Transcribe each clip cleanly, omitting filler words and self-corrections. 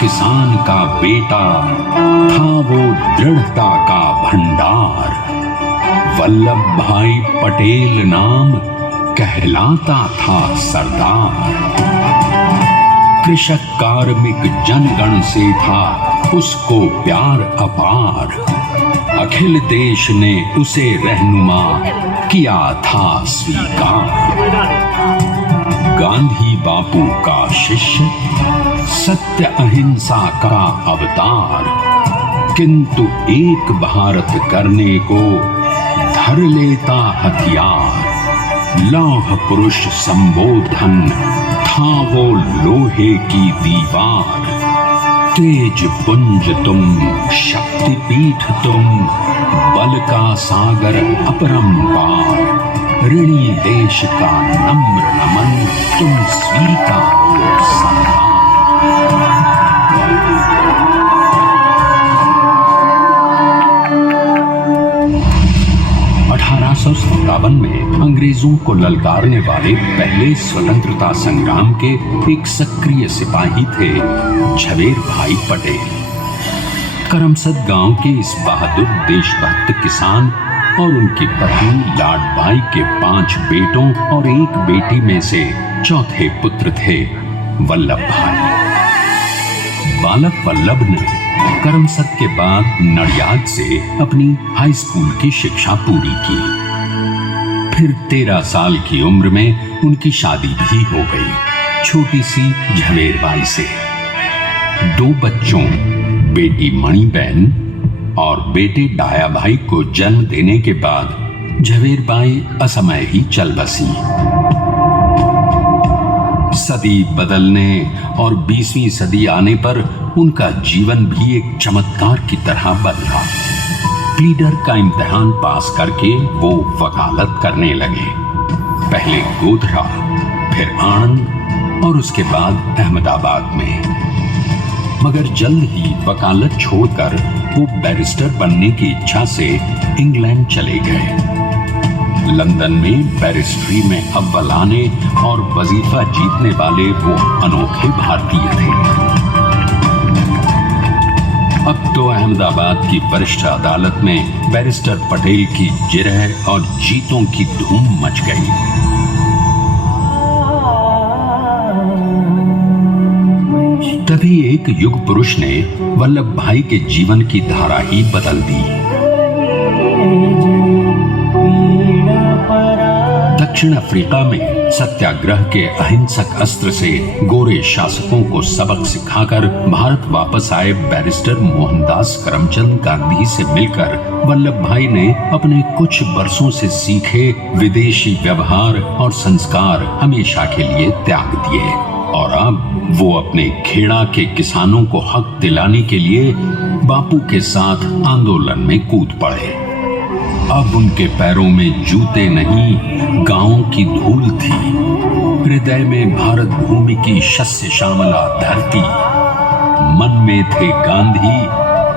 किसान का बेटा, था वो दृढ़ता का भंडार। वल्लभ भाई पटेल नाम कहलाता था सरदार। कृषक कार्मिक जनगण से था उसको प्यार अपार। अखिल देश ने उसे रहनुमा किया था स्वीकार। गांधी बापू का शिष्य, सत्य अहिंसा का अवतार, किंतु एक भारत करने को धर लेता हथियार। लौह पुरुष संबोधन था वो लोहे की दीवार। तेज पुंज तुम, शक्ति पीठ तुम, बल का सागर अपरंपार। ऋणी देश का नम्र नमन तुम स्वीकारो सम्मान। 1857 में अंग्रेजों को ललकारने वाले पहले स्वतंत्रता संग्राम के एक सक्रिय सिपाही थे झवेर भाई पटेल। करमसद गांव के इस बहादुर देशभक्त किसान और उनकी पत्नी लाडबाई के 5 बेटों और 1 बेटी में से चौथे पुत्र थे वल्लभ भाई। बालक वल्लभ ने करमसद के बाद नडियाद से अपनी हाई स्कूल की शिक्षा पूरी की। फिर 13 साल की उम्र में उनकी शादी भी हो गई छोटी सी झवेरबाई से। 2 बच्चों, बेटी मणिबेन और बेटे डाया भाई को जन्म देने के बाद झवेरबाई असमय ही चल बसी। सदी बदलने और 20वीं सदी आने पर उनका जीवन भी एक चमत्कार की तरह बदला। प्लीडर का इम्तिहान पास करके वो वकालत करने लगे। पहले गोधरा, फिर आणंद और उसके बाद अहमदाबाद में। मगर जल्द ही वकालत छोड़कर वो बैरिस्टर बनने की इच्छा से इंग्लैंड चले गए। लंदन में बैरिस्ट्री में अव्वल आने और वजीफा जीतने वाले वो अनोखे भारतीय थे। अब तो अहमदाबाद की वरिष्ठ अदालत में बैरिस्टर पटेल की जिरह और जीतों की धूम मच गई। तभी एक युग पुरुष ने वल्लभ भाई के जीवन की धारा ही बदल दी। दक्षिण अफ्रीका में सत्याग्रह के अहिंसक अस्त्र से गोरे शासकों को सबक सिखाकर भारत वापस आए बैरिस्टर मोहनदास करमचंद गांधी से मिलकर वल्लभ भाई ने अपने कुछ बरसों से सीखे विदेशी व्यवहार और संस्कार हमेशा के लिए त्याग दिए और अब वो अपने खेड़ा के किसानों को हक दिलाने के लिए बापू के साथ आंदोलन में कूद पड़े। अब उनके पैरों में जूते नहीं, गांवों की धूल थी। हृदय में भारत भूमि की शस्य श्यामला धरती। मन में थे गांधी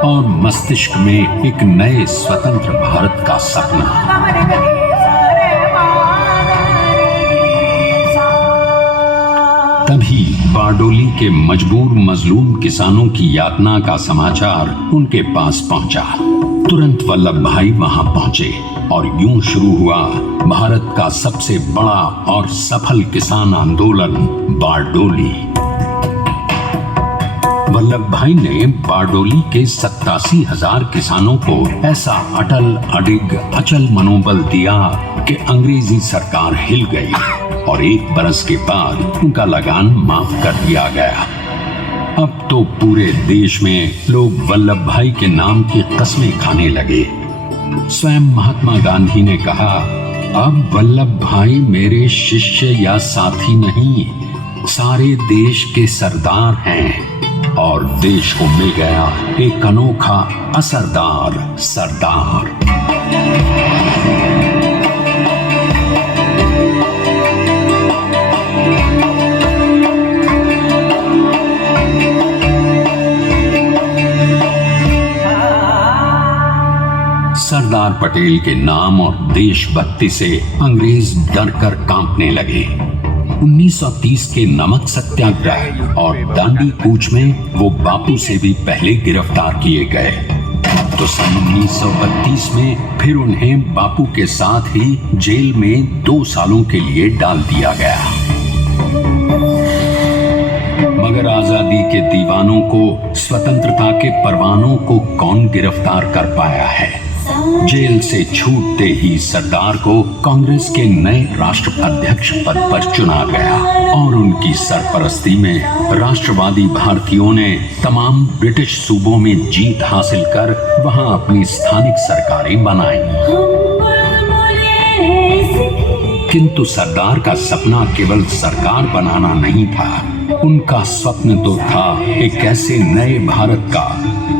और मस्तिष्क में एक नए स्वतंत्र भारत का सपना। तभी बारडोली के मजबूर मजलूम किसानों की यातना का समाचार उनके पास पहुंचा। तुरंत वल्लभ भाई वहां पहुंचे और यूं शुरू हुआ भारत का सबसे बड़ा और सफल किसान आंदोलन बारडोली। वल्लभ भाई ने बारडोली के 87,000 किसानों को ऐसा अटल अडिग अचल मनोबल दिया कि अंग्रेजी सरकार हिल गई और 1 बरस के बाद उनका लगान माफ कर दिया गया। अब तो पूरे देश में लोग वल्लभ भाई के नाम की कस्में खाने लगे। स्वयं महात्मा गांधी ने कहा, अब वल्लभ भाई मेरे शिष्य या साथी नहीं, सारे देश के सरदार हैं और देश को मिल गया एक अनोखा असरदार सरदार। सरदार पटेल के नाम और देशभक्ति से अंग्रेज डर कर कांपने लगे। 1930 के नमक सत्याग्रह और दांडी कूच में वो बापू से भी पहले गिरफ्तार किए गए। तो सन 1932 में फिर उन्हें बापू के साथ ही जेल में 2 सालों के लिए डाल दिया गया। मगर आजादी के दीवानों को, स्वतंत्रता के परवानों को कौन गिरफ्तार कर पाया है? जेल से छूटते ही सरदार को कांग्रेस के नए राष्ट्राध्यक्ष पद पर चुना गया और उनकी सरपरस्ती में राष्ट्रवादी भारतीयों ने तमाम ब्रिटिश सूबों में जीत हासिल कर वहां अपनी स्थानिक सरकारें बनाई। किंतु सरदार का सपना केवल सरकार बनाना नहीं था। उनका स्वप्न तो था एक ऐसे नए भारत का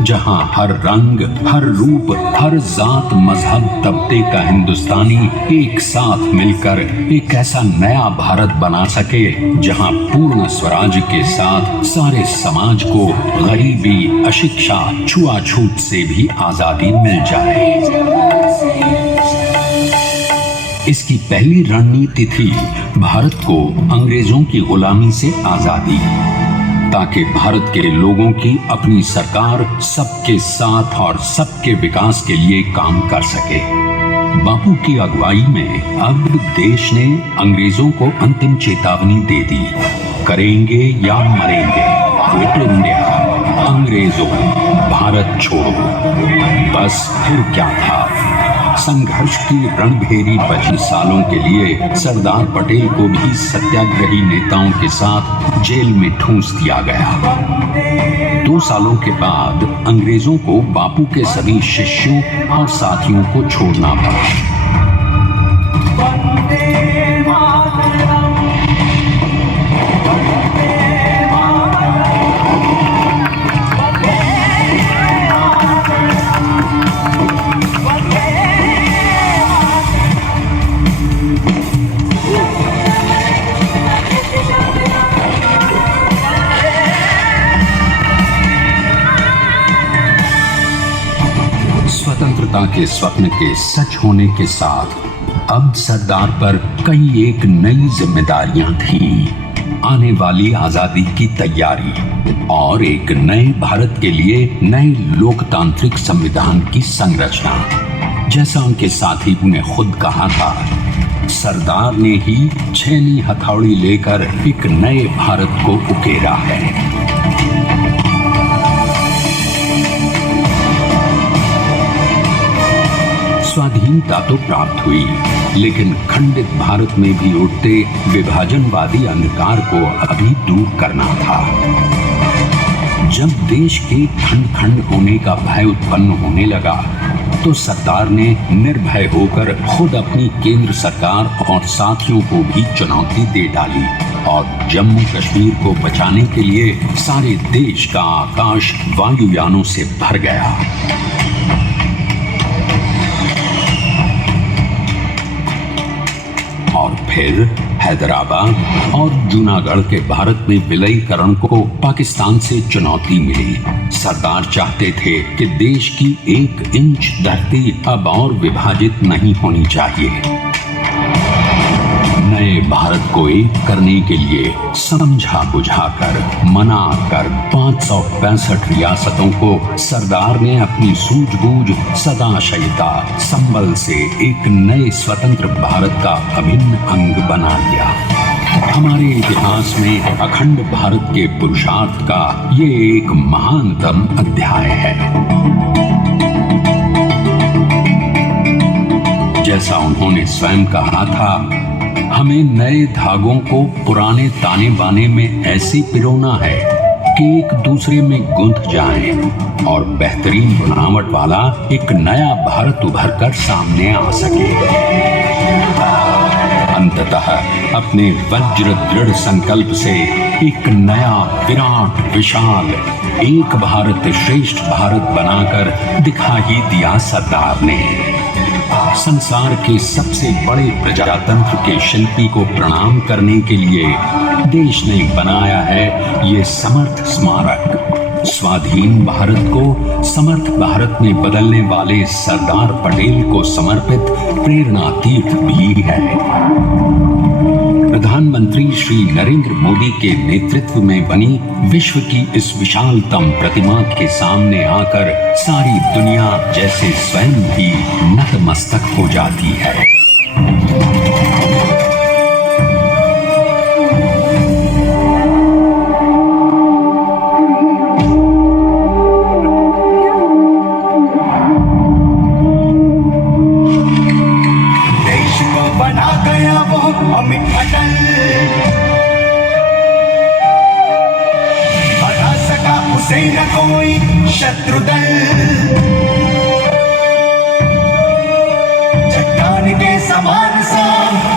जहां हर रंग, हर रूप, हर जात, मजहब, तबके का हिंदुस्तानी एक साथ मिलकर एक ऐसा नया भारत बना सके जहां पूर्ण स्वराज के साथ सारे समाज को गरीबी, अशिक्षा, छुआछूत से भी आजादी मिल जाए। इसकी पहली रणनीति थी भारत को अंग्रेजों की गुलामी से आजादी, ताकि भारत के लोगों की अपनी सरकार सबके साथ और सबके विकास के लिए काम कर सके। बापू की अगुवाई में अब देश ने अंग्रेजों को अंतिम चेतावनी दे दी, करेंगे या मरेंगे, क्विट इंडिया, अंग्रेजों, भारत छोड़ो। बस फिर क्या था? संघर्ष की रणभेरी 25 सालों के लिए सरदार पटेल को भी सत्याग्रही नेताओं के साथ जेल में ठूंस दिया गया। 2 सालों के बाद अंग्रेजों को बापू के सभी शिष्यों और साथियों को छोड़ना पड़ा। स्वतंत्रता के स्वप्न के सच होने के साथ अब सरदार पर कई एक नई जिम्मेदारियां थीं। आने वाली आजादी की तैयारी और एक नए भारत के लिए नए लोकतांत्रिक संविधान की संरचना। जैसा उनके साथी ने खुद कहा था, सरदार ने ही छेनी हथौड़ी लेकर एक नए भारत को उकेरा है। स्वाधीनता तो प्राप्त हुई, लेकिन खंडित भारत में भी उठते विभाजनवादी अंधकार को अभी दूर करना था। जब देश के खंड खंड होने का भय उत्पन्न होने लगा, तो सरदार ने निर्भय होकर खुद अपनी केंद्र सरकार और साथियों को भी चुनौती दे डाली और जम्मू कश्मीर को बचाने के लिए सारे देश का आकाश वायुयानों से भर गया। और फिर हैदराबाद और जूनागढ़ के भारत में विलयीकरण को पाकिस्तान से चुनौती मिली। सरदार चाहते थे कि देश की 1 इंच धरती अब और विभाजित नहीं होनी चाहिए। नए भारत को एक करने के लिए समझा बुझाकर, मनाकर 565 रियासतों को सरदार ने अपनी सूझबूझ, सदाशयता, संबल से एक नए स्वतंत्र भारत का अभिन्न अंग बना लिया। हमारे इतिहास में अखंड भारत के पुरुषार्थ का ये एक महानतम अध्याय है। जैसा उन्होंने स्वयं कहा था, हमें नए धागों को पुराने ताने बाने में ऐसे पिरोना है कि एक दूसरे में गुंथ जाएं और बेहतरीन बनावट वाला एक नया भारत उभर कर सामने आ सके। अंततः अपने वज्र दृढ़ संकल्प से एक नया विराट विशाल एक भारत श्रेष्ठ भारत बनाकर दिखा ही दिया सरदार ने। संसार के सबसे बड़े प्रजातंत्र के शिल्पी को प्रणाम करने के लिए देश ने बनाया है ये समर्थ स्मारक। स्वाधीन भारत को समर्थ भारत में बदलने वाले सरदार पटेल को समर्पित प्रेरणा तीर्थ भी है। प्रधानमंत्री प्रधानमंत्री श्री नरेंद्र मोदी के नेतृत्व में बनी विश्व की इस विशालतम प्रतिमा के सामने आकर सारी दुनिया जैसे स्वयं भी नतमस्तक हो जाती है। अमित अटल हरा सका उसे न कोई शत्रु दल, चट्टान के समान सा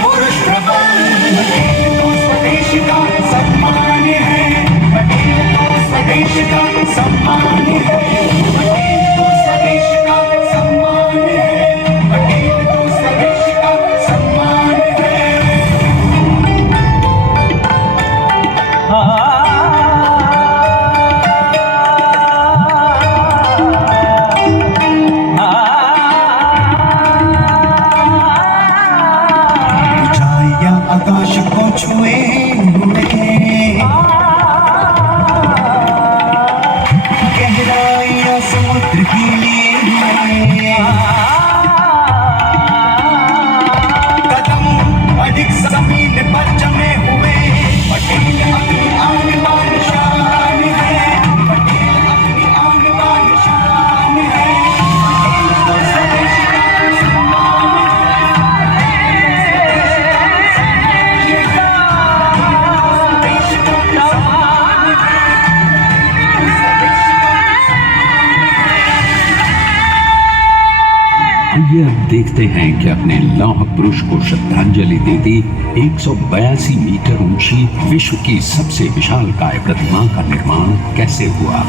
पुरुष प्रबल। पटेल तो स्वदेश का सम्मान है, पटेल तो स्वदेश का सम्मान है, पटेल तो स्वदेश का सम्मान है, पटेल तो स्वदेश का सम्मान है। आकाश को छुए हुए गहराइयां समुद्र की लिए हुए, कदम अधिक जमीन पर जमे हुए। पटेल अपनी आन बान शान है, पटेल अपनी आन बान शान है, पटेल तो स्वदेश का सम्मान आइए अब देखते हैं कि अपने लौह पुरुष को श्रद्धांजलि देती 182 मीटर ऊंची विश्व की सबसे विशालकाय प्रतिमा का निर्माण कैसे हुआ।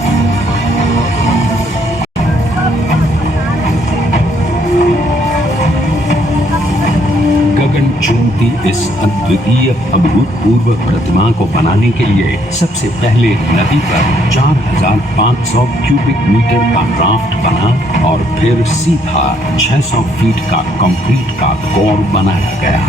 गगन चुंबती इस अद्वितीय अभूतपूर्व प्रतिमा को बनाने के लिए सबसे पहले नदी पर 4500 क्यूबिक मीटर का राफ्ट बना और फिर सीधा 600 फीट का कंक्रीट का कोर बनाया गया।